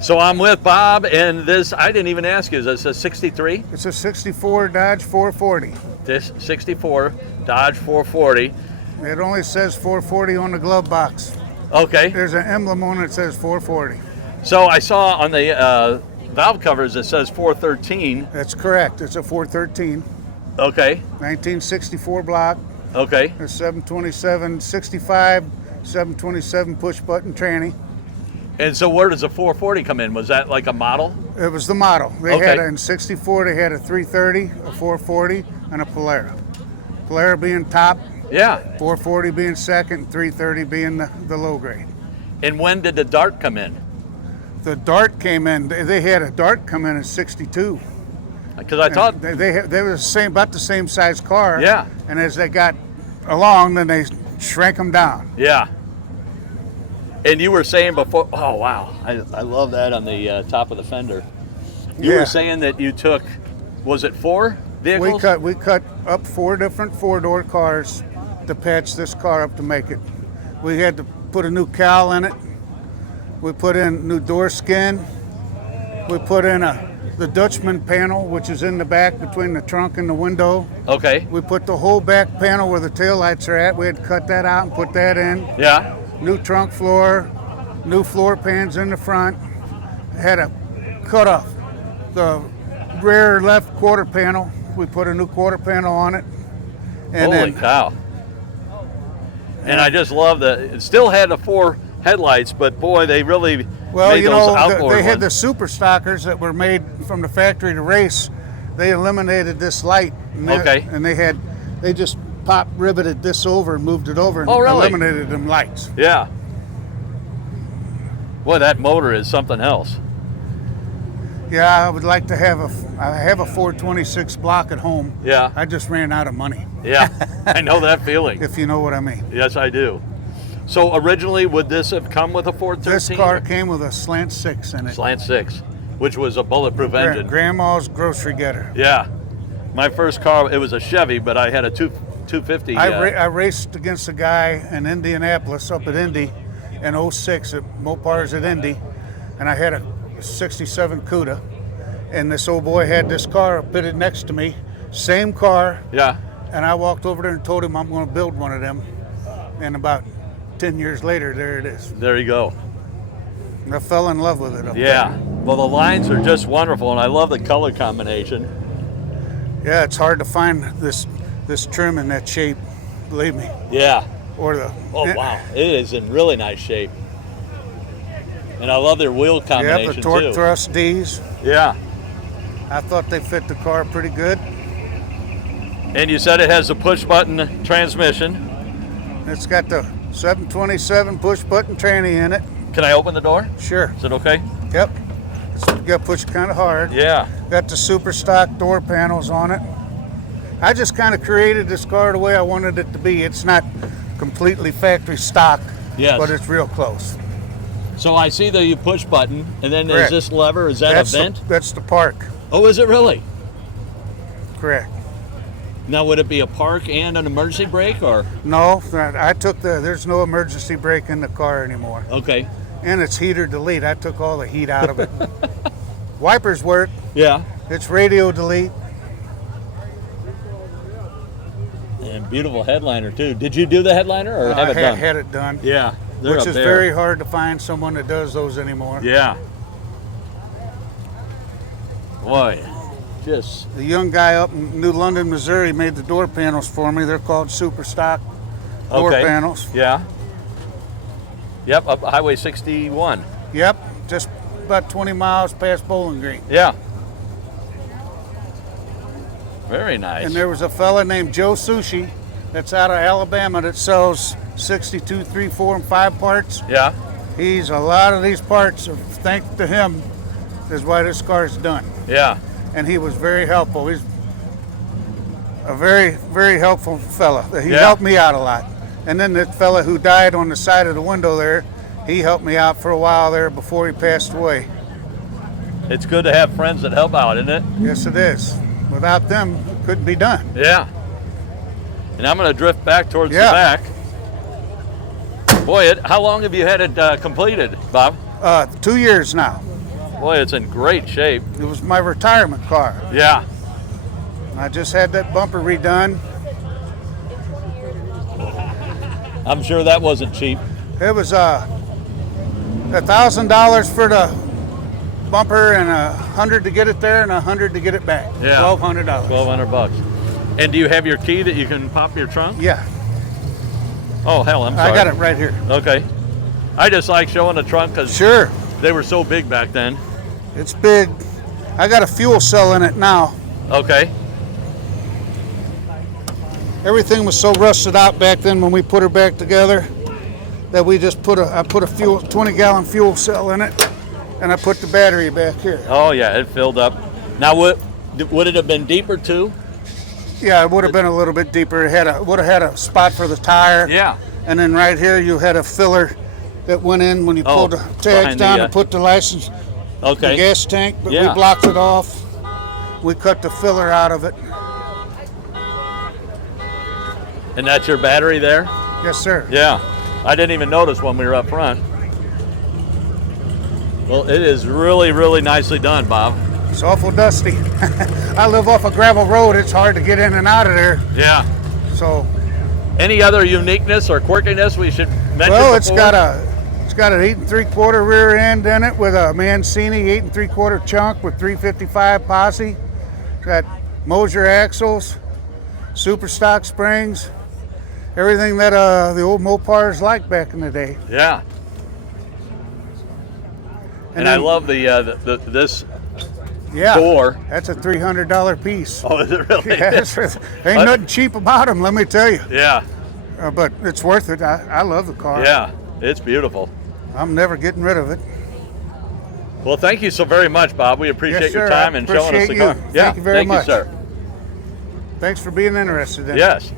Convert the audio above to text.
So I'm with Bob, and this, I didn't even ask you, is this a 63? It's a 64 Dodge 440. This 64 Dodge 440. It only says 440 on the glove box. Okay. There's an emblem on it that says 440. So I saw on the valve covers it says 413. That's correct. It's a 413. Okay. 1964 block. Okay. There's 727 65, 727 push button tranny. And so where does the 440 come in? Was that like a model? It was the model. They Okay. had in 64, they had a 330, a 440, and a Polara. Polara being top, Yeah. 440 being second, and 330 being the low grade. And when did the Dart come in? The Dart came in, they had a Dart come in at 62. Because I thought, They were about the same size car. Yeah. And as they got along, then they shrank them down. yeah. And you were saying before, oh wow, I love that on the top of the fender. You Yeah. were saying that you took, was it 4 vehicles? We cut up 4 different 4-door cars to patch this car up to make it. We had to put a new cowl in it. We put in new door skin. We put in the Dutchman panel, which is in the back between the trunk and the window. Okay. We put the whole back panel where the taillights are at. We had to cut that out and put that in. Yeah. New trunk floor, new floor pans in the front. Had a cut off the rear left quarter panel. We put a new quarter panel on it. And Holy cow. And I just love that it still had the 4 headlights, but boy, they really made those outboard they had ones. the super stockers that were made from the factory to race. They eliminated this light. And Okay. They just riveted this over and moved it over and Oh, really? eliminated them lights. Yeah. Boy, that motor is something else. Yeah, I would like to I have a 426 block at home. Yeah. I just ran out of money, Yeah. I know that feeling. if you know what I mean. Yes, I do. So originally, would this have come with a 413? This car came with a slant 6 in it. Slant 6, which was a bulletproof engine. Grandma's grocery getter. Yeah. My first car, it was a Chevy, but I had a 250. I raced against a guy in Indianapolis up at Indy in 06 at Mopars at Indy, and I had a 67 Cuda, and this old boy had this car pitted next to me, same car, Yeah. and I walked over there and told him I'm going to build one of them, and about 10 years later, there it is. There you go. And I fell in love with it. Yeah. Well, the lines are just wonderful, and I love the color combination. Yeah, it's hard to find this trim in that shape, believe me. Yeah. Or the Oh, wow. It is in really nice shape. And I love their wheel combination, yeah, the torque too. thrust D's. Yeah. I thought they fit the car pretty good. And you said it has a push-button transmission. It's got the 727 push-button tranny in it. Can I open the door? Sure. Is it okay? Yep. You got to push kind of hard. Yeah. Got the super stock door panels on it. I just kind of created this car the way I wanted it to be. It's not completely factory stock, Yes. but it's real close. So I see the push button, and then Correct. there's this lever. Is that That's a vent? that's the park. Oh, is it really? Correct. Now, would it be a park and an emergency brake, or? No, I took there's no emergency brake in the car anymore. Okay. And it's heater delete. I took all the heat out of it. Wipers work. Yeah. It's radio delete. And beautiful headliner, too. Did you do the headliner, or have it done? I had it done. Yeah. They're Which a is bear. very hard to find someone that does those anymore. Yeah. Boy, just. The young guy up in New London, Missouri made the door panels for me. They're called super stock door Okay. panels. Yeah. Yep, up Highway 61. Yep, just about 20 miles past Bowling Green. Yeah. Very nice. And there was a fella named Joe Sushi that's out of Alabama that sells 62, 3, 4, and 5 parts. Yeah. He's a lot of these parts, thanks to him, is why this car's done. Yeah. And he was very helpful. He's a very, very helpful fella. He Yeah. helped me out a lot. And then the fella who died on the side of the window there, he helped me out for a while there before he passed away. It's good to have friends that help out, isn't it? Yes, it is. Without them, it couldn't be done. Yeah. And I'm going to drift back towards Yeah. the back. Boy, how long have you had it completed, Bob? 2 years now. Boy, it's in great shape. It was my retirement car. Yeah. I just had that bumper redone. I'm sure that wasn't cheap. It was $1,000 for the bumper and $100 to get it there and $100 to get it back. Yeah. $1,200. $1,200. And do you have your key that you can pop your trunk? Yeah. Oh, hell, I'm sorry. I got it right here. Okay. I just like showing the trunk because Sure. they were so big back then. It's big. I got a fuel cell in it now. Okay. Everything was so rusted out back then when we put her back together that we just I put a 20-gallon fuel cell in it, and I put the battery back here. Oh, yeah, it filled up. Now, would it have been deeper, too? Yeah, it would have been a little bit deeper. It would have had a spot for the tire. Yeah. And then right here you had a filler that went in when you pulled the tags down and put the license, the gas tank, but we blocked it off. We cut the filler out of it. And that's your battery there? Yes, sir. Yeah. I didn't even notice when we were up front. Well, it is really, really nicely done, Bob. It's awful dusty. I live off a gravel road. It's hard to get in and out of there. Yeah. So. Any other uniqueness or quirkiness we should mention? Well, it's got an 8 3/4 rear end in it with a Mancini 8 3/4 chunk with 355 posse. Got Mosier axles, super stock springs, everything that the old Mopars liked back in the day. Yeah. And I love this door. That's a $300 piece. Oh, is it really? Yeah, ain't nothing cheap about them, let me tell you. Yeah. But it's worth it. I love the car. Yeah, it's beautiful. I'm never getting rid of it. Well, thank you so very much, Bob. We appreciate your time and showing us the car. Thank you very much. Thank you, sir. Thanks for being interested in it. Yes.